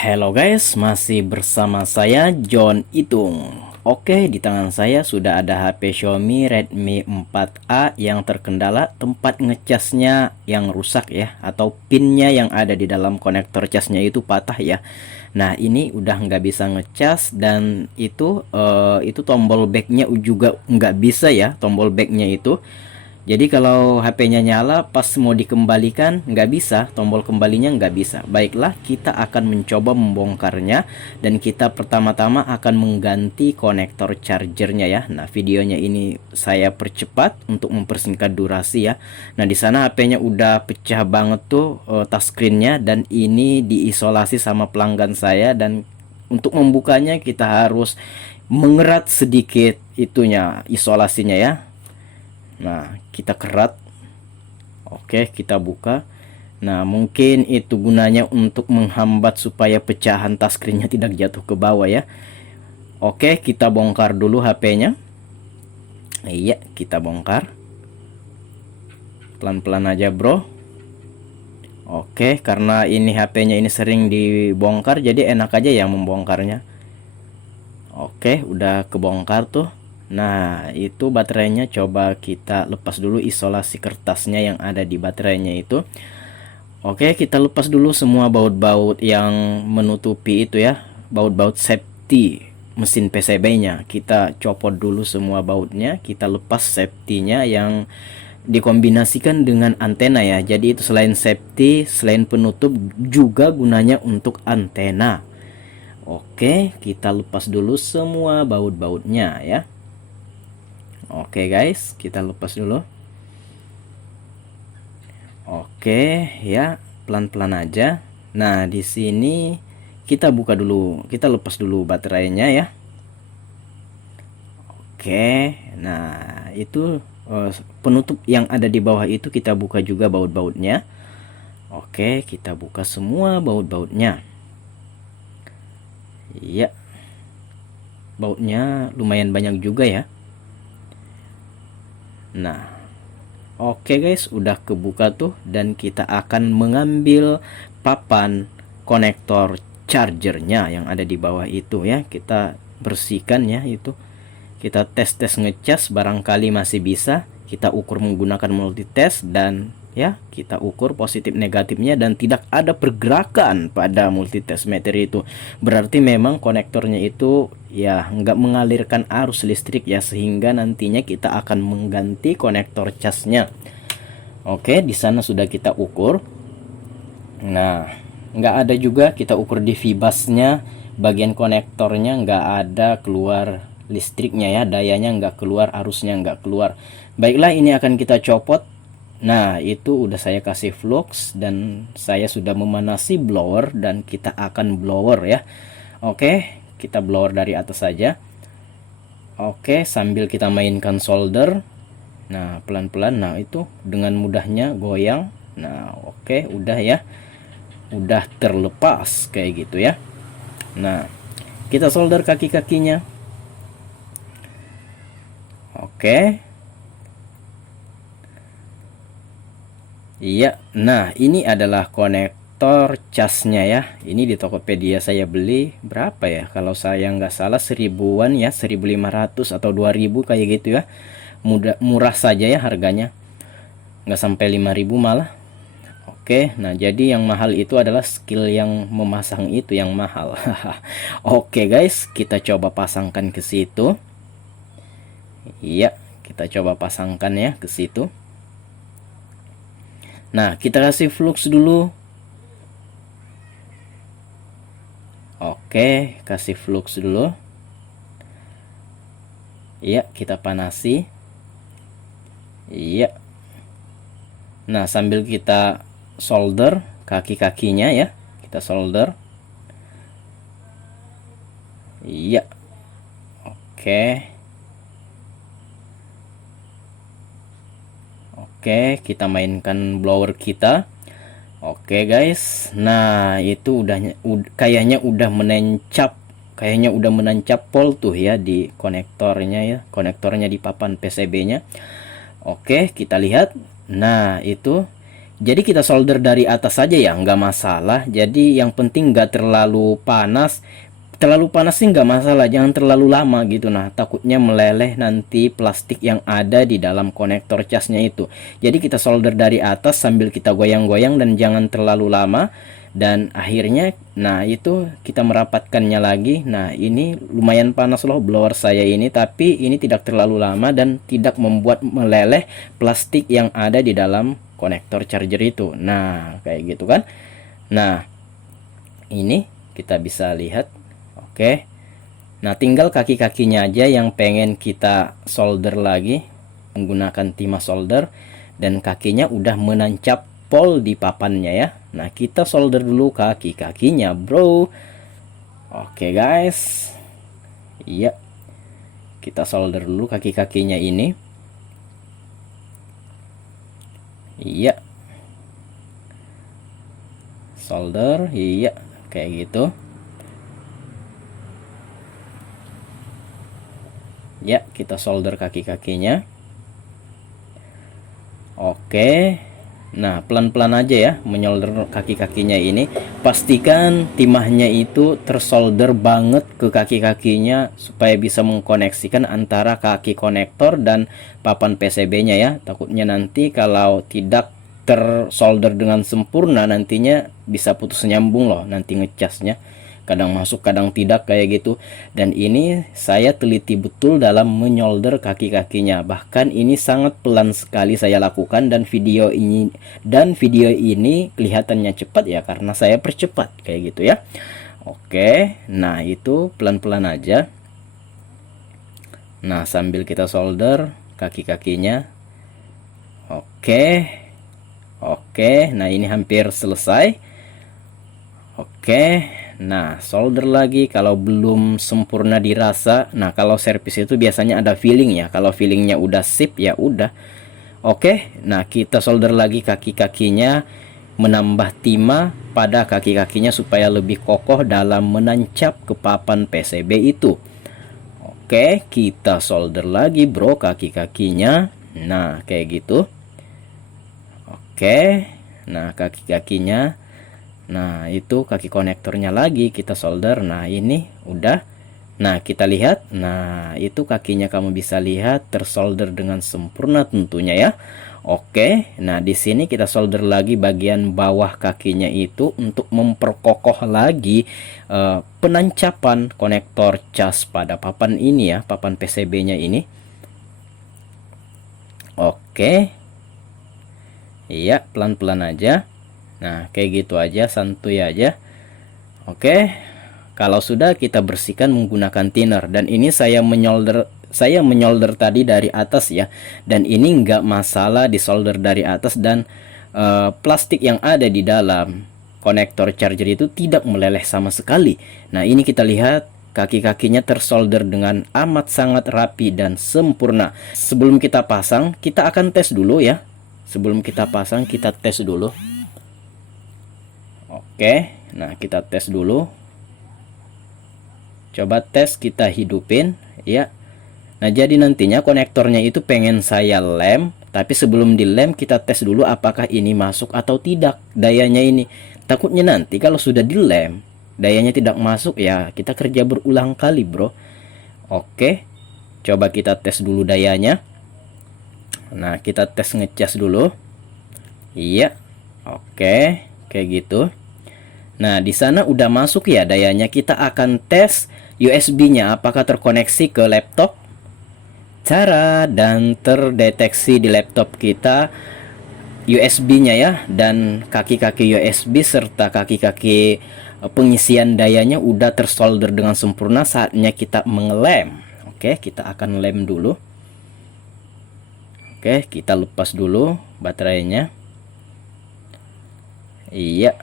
Hello guys, masih bersama saya John Itung. Oke, di tangan saya sudah ada HP Xiaomi Redmi 4A yang terkendala tempat ngecasnya yang rusak ya, atau pinnya yang ada di dalam konektor casnya itu patah ya. Nah, ini udah nggak bisa ngecas dan itu tombol backnya juga nggak bisa ya, tombol backnya itu. Jadi kalau HP-nya nyala pas mau dikembalikan nggak bisa, tombol kembalinya nggak bisa. Baiklah, kita akan mencoba membongkarnya dan kita pertama-tama akan mengganti konektor chargernya ya. Nah, videonya ini saya percepat untuk mempersingkat durasi ya. Nah, di sana HP-nya udah pecah banget tuh touchscreen-nya dan ini diisolasi sama pelanggan saya dan untuk membukanya kita harus mengerat sedikit itunya isolasinya ya. Nah, kita kerat. Oke, kita buka. Nah, mungkin itu gunanya untuk menghambat supaya pecahan touchscreen-nya tidak jatuh ke bawah ya. Oke, kita bongkar dulu HP-nya. Iya, kita bongkar. Pelan-pelan aja, bro. Oke, karena ini HP-nya ini sering dibongkar, jadi enak aja ya membongkarnya. Oke, udah kebongkar tuh. Nah, itu baterainya coba kita lepas dulu isolasi kertasnya yang ada di baterainya itu. Oke, kita lepas dulu semua baut-baut yang menutupi itu ya, baut-baut safety mesin PCB-nya. Kita copot dulu semua bautnya, kita lepas safety-nya yang dikombinasikan dengan antena ya. Jadi itu selain safety, selain penutup juga gunanya untuk antena. Oke, kita lepas dulu semua baut-bautnya ya. Oke guys, kita lepas dulu. Oke ya, pelan-pelan aja. Nah, di sini kita buka dulu, kita lepas dulu baterainya ya. Oke, nah itu penutup yang ada di bawah itu kita buka juga baut-bautnya. Oke, kita buka semua baut-bautnya. Iya, bautnya lumayan banyak juga ya. Nah, oke guys, udah kebuka tuh dan kita akan mengambil papan konektor chargernya yang ada di bawah itu ya. Kita bersihkan ya itu. Kita tes-tes ngecas barangkali masih bisa. Kita ukur menggunakan multitest dan ya kita ukur positif negatifnya dan tidak ada pergerakan pada multitest meter itu. Berarti memang konektornya itu ya nggak mengalirkan arus listrik ya, sehingga nantinya kita akan mengganti konektor casnya. Oke, di sana sudah kita ukur. Nah, nggak ada juga kita ukur di fibasnya, bagian konektornya nggak ada keluar listriknya ya, dayanya nggak keluar, arusnya nggak keluar. Baiklah, ini akan kita copot. Nah, itu udah saya kasih flux dan saya sudah memanasi blower dan kita akan blower ya. Oke, kita blower dari atas saja. Oke, sambil kita mainkan solder. Nah, pelan-pelan. Nah, itu dengan mudahnya goyang. Nah, oke, udah ya. Udah terlepas kayak gitu ya. Nah, kita solder kaki-kakinya. Oke. Iya, nah ini adalah konektor casnya ya. Ini di Tokopedia saya beli berapa ya? Kalau saya nggak salah 1000-an ya, 1500 atau 2000 kayak gitu ya. Murah saja ya harganya. Nggak sampai 5000 malah. Oke, nah jadi yang mahal itu adalah skill yang memasang itu yang mahal. Oke guys, kita coba pasangkan ke situ. Iya, kita coba pasangkan ya ke situ. Nah, kita kasih flux dulu. Oke, kasih flux dulu. Iya, kita panasi. Iya. Nah, sambil kita solder kaki-kakinya ya. Kita solder. Iya. Oke. Oke, kita mainkan blower kita. Oke guys, nah itu kayaknya udah menancap pol tuh ya di konektornya ya, konektornya di papan PCB-nya. Oke, kita lihat. Nah, itu Jadi kita solder dari atas saja ya, nggak masalah. Jadi yang penting nggak terlalu panas. Terlalu panas sih nggak masalah, jangan terlalu lama gitu. Nah, takutnya meleleh nanti plastik yang ada di dalam konektor casnya itu. Jadi kita solder dari atas sambil kita goyang-goyang dan jangan terlalu lama. Dan akhirnya, nah itu kita merapatkannya lagi. Nah, ini lumayan panas loh blower saya ini, tapi ini tidak terlalu lama dan tidak membuat meleleh plastik yang ada di dalam konektor charger itu. Nah, kayak gitu kan. Nah, ini kita bisa lihat. Oke. Nah, tinggal kaki-kakinya aja yang pengen kita solder lagi menggunakan timah solder, dan kakinya udah menancap pol di papannya ya. Nah, kita solder dulu kaki-kakinya, bro. Oke, guys. Iya. Kita solder dulu kaki-kakinya ini. Iya. Solder, iya, kayak gitu. Ya, kita solder kaki-kakinya. Oke. Nah, pelan-pelan aja ya menyolder kaki-kakinya ini. Pastikan timahnya itu tersolder banget ke kaki-kakinya supaya bisa mengkoneksikan antara kaki konektor dan papan PCB-nya ya. Takutnya nanti kalau tidak tersolder dengan sempurna nantinya bisa putus nyambung loh nanti ngecasnya. Kadang masuk kadang tidak kayak gitu. Dan ini saya teliti betul dalam menyolder kaki-kakinya, bahkan ini sangat pelan sekali saya lakukan, dan video ini kelihatannya cepat ya karena saya percepat kayak gitu ya. Oke, nah itu pelan-pelan aja. Nah, sambil kita solder kaki-kakinya. Oke. Nah ini hampir selesai. Oke. Nah, solder lagi kalau belum sempurna dirasa. Nah, kalau servis itu biasanya ada feeling ya. Kalau feelingnya udah sip ya udah. Oke, nah kita solder lagi kaki-kakinya, menambah timah pada kaki-kakinya supaya lebih kokoh dalam menancap ke papan PCB itu. Oke, kita solder lagi bro kaki-kakinya. Nah, kayak gitu. Oke, nah kaki-kakinya. Nah, itu kaki konektornya lagi kita solder. Nah, ini udah. Nah, kita lihat. Nah, itu kakinya kamu bisa lihat tersolder dengan sempurna tentunya ya. Oke. Nah, di sini kita solder lagi bagian bawah kakinya itu untuk memperkokoh lagi penancapan konektor cas pada papan ini ya, papan PCB-nya ini. Oke. Iya, pelan-pelan aja. Nah, kayak gitu aja, santuy aja. Oke. Kalau sudah, kita bersihkan menggunakan thinner. Dan ini saya menyolder tadi dari atas ya. Dan ini nggak masalah disolder dari atas, dan plastik yang ada di dalam konektor charger itu tidak meleleh sama sekali. Nah, ini kita lihat kaki-kakinya tersolder dengan amat sangat rapi dan sempurna. Sebelum kita pasang, kita akan tes dulu ya. Sebelum kita pasang, kita tes dulu. Oke, nah kita tes dulu. Coba tes, kita hidupin ya. Nah, jadi nantinya konektornya itu pengen saya lem, tapi sebelum dilem kita tes dulu apakah ini masuk atau tidak dayanya ini. Takutnya nanti kalau sudah dilem dayanya tidak masuk ya kita kerja berulang kali bro. Oke, coba kita tes dulu dayanya. Nah, kita tes ngecas dulu. Iya. Oke, kayak gitu. Nah, di sana udah masuk ya dayanya. Kita akan tes USB-nya apakah terkoneksi ke laptop. Cara dan terdeteksi di laptop kita USB-nya ya, dan kaki-kaki USB serta kaki-kaki pengisian dayanya udah tersolder dengan sempurna. Saatnya kita mengelem. Oke, kita akan lem dulu. Oke, kita lepas dulu baterainya. Iya.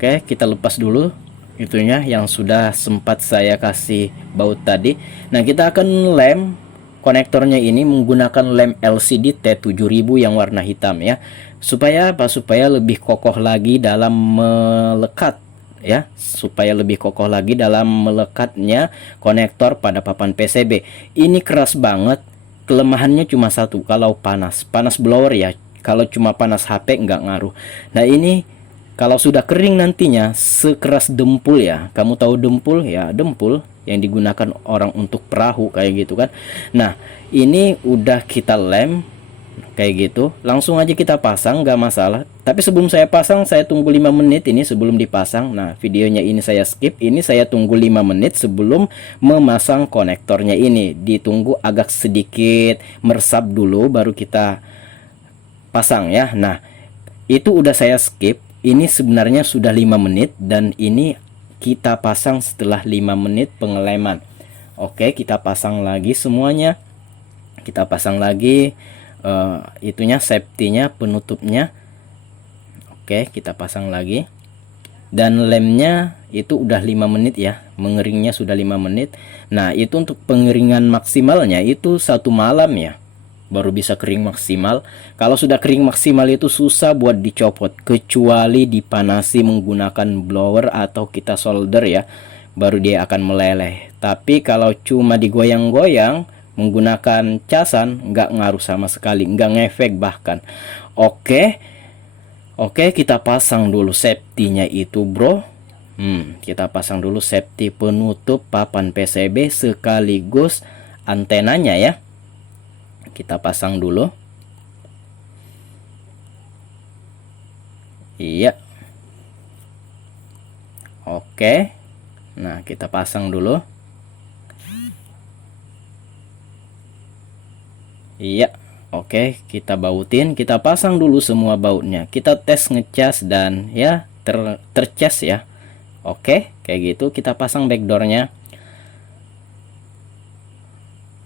Oke, kita lepas dulu itunya yang sudah sempat saya kasih baut tadi. Nah, kita akan lem konektornya ini menggunakan lem LCD T7000 yang warna hitam ya. Supaya apa? Supaya lebih kokoh lagi dalam melekat ya, supaya lebih kokoh lagi dalam melekatnya konektor pada papan PCB. Ini keras banget kelemahannya cuma satu, kalau panas blower ya. Kalau cuma panas HP nggak ngaruh. Nah ini kalau sudah kering nantinya sekeras dempul ya. Kamu tahu dempul ya, dempul yang digunakan orang untuk perahu kayak gitu kan. Nah ini udah kita lem kayak gitu, langsung aja kita pasang, nggak masalah. Tapi sebelum saya pasang, saya tunggu 5 menit ini sebelum dipasang. Nah videonya ini saya skip, ini saya tunggu 5 menit sebelum memasang konektornya. Ini ditunggu agak sedikit meresap dulu baru kita pasang ya. Nah itu udah saya skip. Ini sebenarnya sudah 5 menit dan ini kita pasang setelah 5 menit pengeleman. Oke, kita pasang lagi semuanya. Kita pasang lagi itunya, safety-nya, penutupnya. Oke, kita pasang lagi. Dan lemnya itu udah 5 menit ya, mengeringnya sudah 5 menit. Nah itu untuk pengeringan maksimalnya itu 1 malam ya, baru bisa kering maksimal. Kalau sudah kering maksimal itu susah buat dicopot, kecuali dipanasi menggunakan blower atau kita solder ya, baru dia akan meleleh. Tapi kalau cuma digoyang-goyang menggunakan casan nggak ngaruh sama sekali, nggak ngefek bahkan. Oke, kita pasang dulu safety-nya itu bro. Kita pasang dulu safety penutup papan PCB sekaligus antenanya ya. Kita pasang dulu. Iya. Oke. Nah, kita pasang dulu. Iya. Oke, kita bautin, kita pasang dulu semua bautnya. Kita tes ngecas dan ya tercas ya. Oke, kayak gitu kita pasang backdoornya.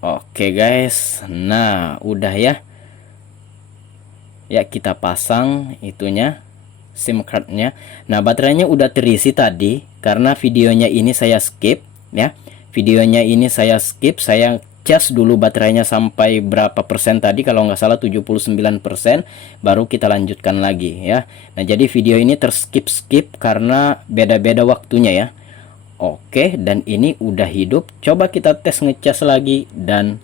Oke guys, nah udah ya. Ya kita pasang itunya, SIM cardnya. Nah baterainya udah terisi tadi, karena videonya ini saya skip ya. Videonya ini saya skip, saya cas dulu baterainya sampai berapa persen tadi, kalau nggak salah 79%, baru kita lanjutkan lagi ya. Nah jadi video ini terskip karena beda-beda waktunya ya. Oke, dan ini udah hidup. Coba kita tes ngecas lagi dan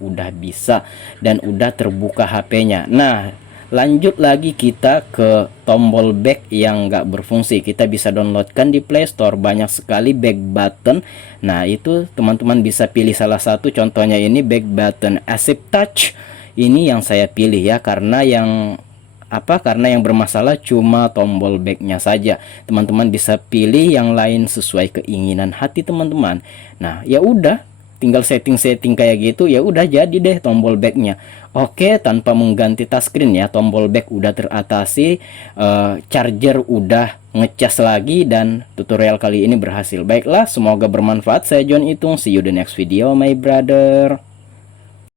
udah bisa dan udah terbuka HP-nya. Nah, lanjut lagi kita ke tombol back yang nggak berfungsi. Kita bisa downloadkan di Play Store, banyak sekali back button. Nah, itu teman-teman bisa pilih salah satu. Contohnya ini back button Active Touch. Ini yang saya pilih ya, karena yang bermasalah cuma tombol backnya saja. Teman-teman bisa pilih yang lain sesuai keinginan hati teman-teman. Nah ya udah, tinggal setting kayak gitu, ya udah jadi deh tombol backnya. Oke, tanpa mengganti touchscreen ya, tombol back udah teratasi, charger udah ngecas lagi, dan tutorial kali ini berhasil. Baiklah, semoga bermanfaat. Saya John Itung, see you the next video my brother.